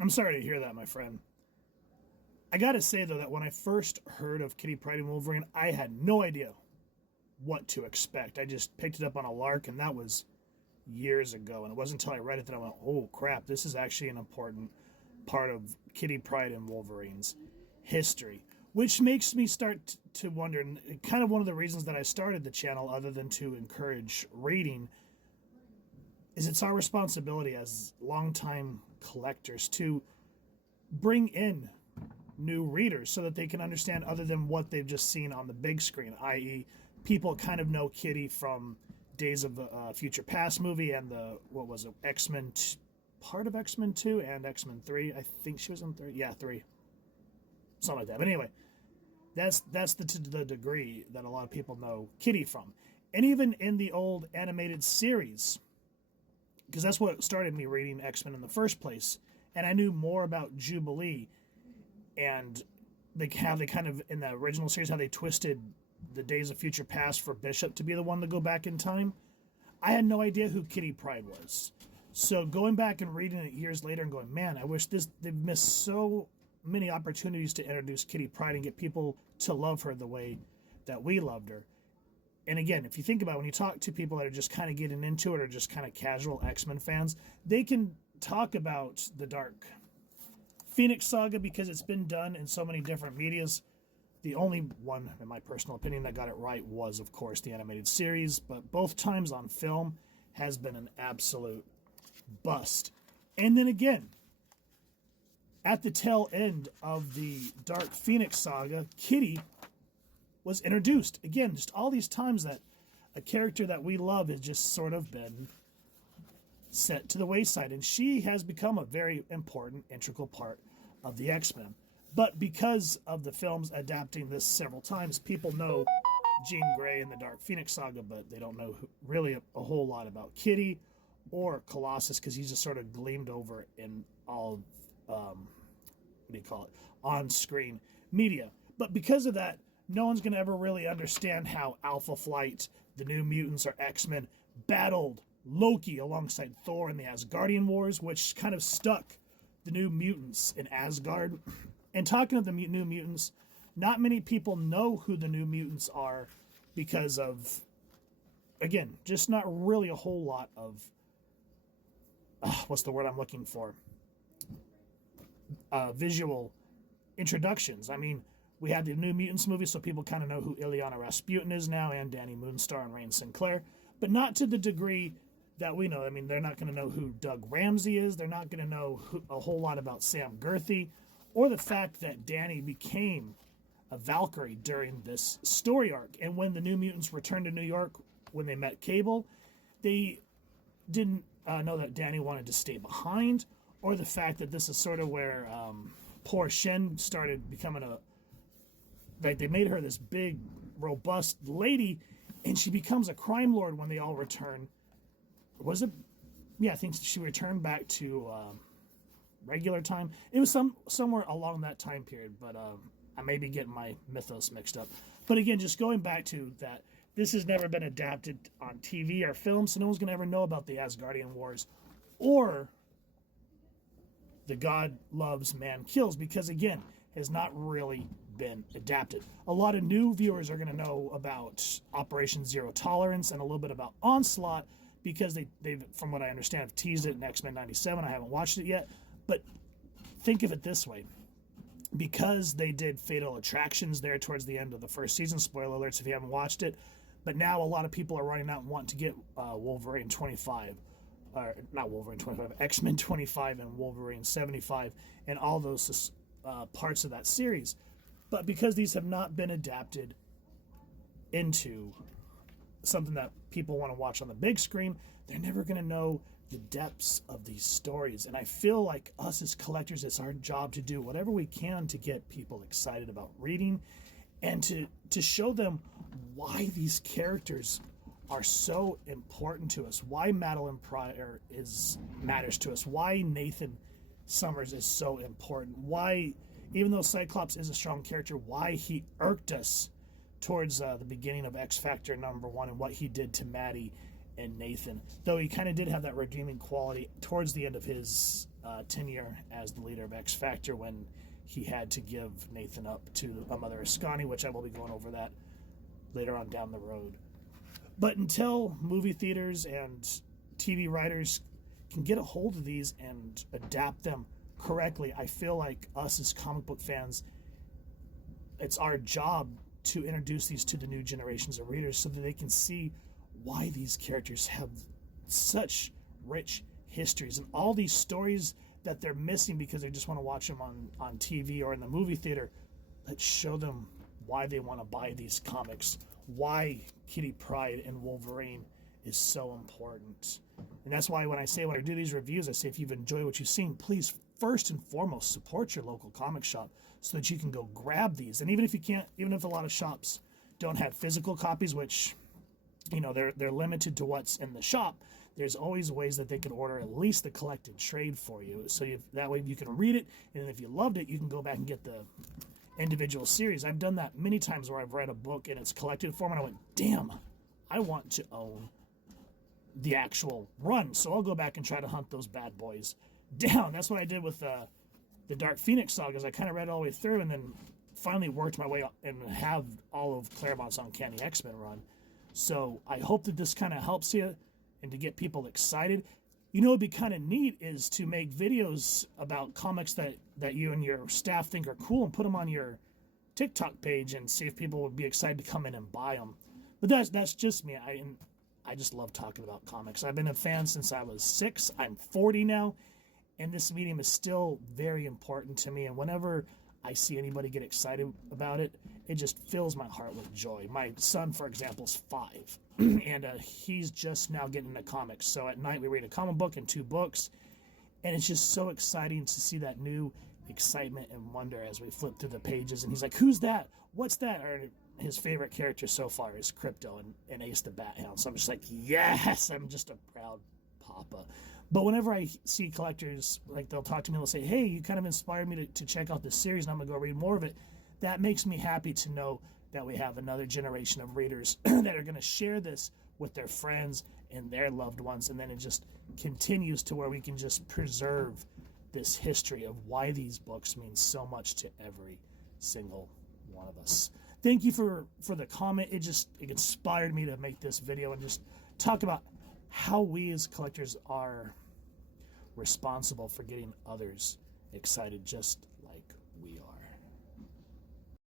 I'm sorry to hear that, my friend. I gotta say, though, that when I first heard of Kitty Pryde and Wolverine, I had no idea what to expect. I just picked it up on a lark, and that was years ago. And it wasn't until I read it that I went, oh crap, this is actually an important part of Kitty Pryde and Wolverine's history. Which makes me start to wonder, and kind of one of the reasons that I started the channel, other than to encourage reading, is it's our responsibility as longtime collectors to bring in new readers so that they can understand other than what they've just seen on the big screen, i.e., people kind of know Kitty from Days of the Future Past movie and the, what was it, X-Men, part of X-Men 2 and X-Men 3. I think she was in 3. Yeah, 3. Something like that. But anyway, that's the degree that a lot of people know Kitty from. And even in the old animated series, because that's what started me reading X-Men in the first place, and I knew more about Jubilee and how they kind of, in the original series, how they twisted the Days of Future Past for Bishop to be the one to go back in time. I had no idea who Kitty Pryde was. So going back and reading it years later and going, man, I wish they've missed so many opportunities to introduce Kitty Pryde and get people to love her the way that we loved her. And again, if you think about it, when you talk to people that are just kind of getting into it or just kind of casual X-Men fans, they can talk about the Dark Phoenix saga because it's been done in so many different medias. The only one, in my personal opinion, that got it right was, of course, the animated series, but both times on film has been an absolute bust. And then again, at the tail end of the Dark Phoenix saga, Kitty was introduced. Again, just all these times that a character that we love has just sort of been set to the wayside. And she has become a very important, integral part of the X-Men. But because of the films adapting this several times, people know Jean Grey and the Dark Phoenix saga, but they don't know really a whole lot about Kitty or Colossus because he's just sort of gleamed over in all, on-screen media. But because of that, no one's going to ever really understand how Alpha Flight, the New Mutants, or X-Men battled Loki alongside Thor in the Asgardian Wars, which kind of stuck the New Mutants in Asgard. And talking of the New Mutants, not many people know who the New Mutants are because of, again, just not really a whole lot of, what's the word I'm looking for? Visual introductions. I mean, we had the New Mutants movie, so people kind of know who Ileana Rasputin is now, and Danny Moonstar and Rain Sinclair, but not to the degree that we know. I mean, they're not going to know who Doug Ramsey is. They're not going to know a whole lot about Sam Gerthy, or the fact that Danny became a Valkyrie during this story arc. And when the New Mutants returned to New York, when they met Cable, they didn't know that Danny wanted to stay behind, or the fact that this is sort of where poor Shen started becoming like they made her this big, robust lady, and she becomes a crime lord when they all return. Was it? Yeah, I think she returned back to regular time. It was somewhere along that time period, but I may be getting my mythos mixed up. But again, just going back to that, this has never been adapted on TV or film, so no one's going to ever know about the Asgardian Wars or the God Loves, Man Kills, because again, has not really been adapted. A lot of new viewers are going to know about Operation Zero Tolerance and a little bit about Onslaught because they've, from what I understand, have teased it in X-Men 97. I haven't watched it yet, but think of it this way. Because they did Fatal Attractions there towards the end of the first season, spoiler alerts if you haven't watched it, but now a lot of people are running out and want to get Wolverine 25, or not Wolverine 25, X-Men 25 and Wolverine 75 and all those parts of that series. But because these have not been adapted into something that people want to watch on the big screen, they're never going to know the depths of these stories. And I feel like us as collectors, it's our job to do whatever we can to get people excited about reading and to show them why these characters are so important to us, why Madeline Pryor matters to us, why Nathan Summers is so important, why, even though Cyclops is a strong character, why he irked us towards the beginning of X Factor #1 and what he did to Maddie and Nathan. Though he kind of did have that redeeming quality towards the end of his tenure as the leader of X Factor when he had to give Nathan up to a Mother Ascani, which I will be going over that later on down the road. But until movie theaters and TV writers can get a hold of these and adapt them correctly, I feel like us as comic book fans, it's our job to introduce these to the new generations of readers so that they can see why these characters have such rich histories and all these stories that they're missing because they just want to watch them on TV or in the movie theater. Let's show them why they want to buy these comics, why Kitty Pryde and Wolverine is so important. And that's why when I do these reviews, I say if you've enjoyed what you've seen, please first and foremost support your local comic shop so that you can go grab these. And even if you can't, even if a lot of shops don't have physical copies, which, you know, they're limited to what's in the shop, there's always ways that they can order at least the collected trade for you. So that way you can read it, and if you loved it, you can go back and get the individual series. I've done that many times where I've read a book in its collected form, and I went, damn, I want to own the actual run. So I'll go back and try to hunt those bad boys down. That's what I did with the Dark Phoenix sagas. I kind of read it all the way through and then finally worked my way up and have all of Claremont's Uncanny X-Men run. So I hope that this kind of helps you and to get people excited. You know, it'd be kind of neat is to make videos about comics that you and your staff think are cool and put them on your TikTok page and see if people would be excited to come in and buy them. But that's just me. I just love talking about comics. I've been a fan since I was 6. I'm 40 now, and this medium is still very important to me. And whenever I see anybody get excited about it, it just fills my heart with joy. My son, for example, is 5, and he's just now getting into comics. So at night we read a comic book and 2 books, and it's just so exciting to see that new excitement and wonder as we flip through the pages. And he's like, "Who's that? What's that?" Or his favorite character so far is Crypto and Ace the Bat Hound. So I'm just like, yes, I'm just a proud papa. But whenever I see collectors, like they'll talk to me and they'll say, "Hey, you kind of inspired me to check out this series and I'm going to go read more of it," that makes me happy to know that we have another generation of readers that are going to share this with their friends and their loved ones. And then it just continues to where we can just preserve this history of why these books mean so much to every single one of us. Thank you for the comment. It inspired me to make this video and just talk about how we as collectors are responsible for getting others excited just like we are.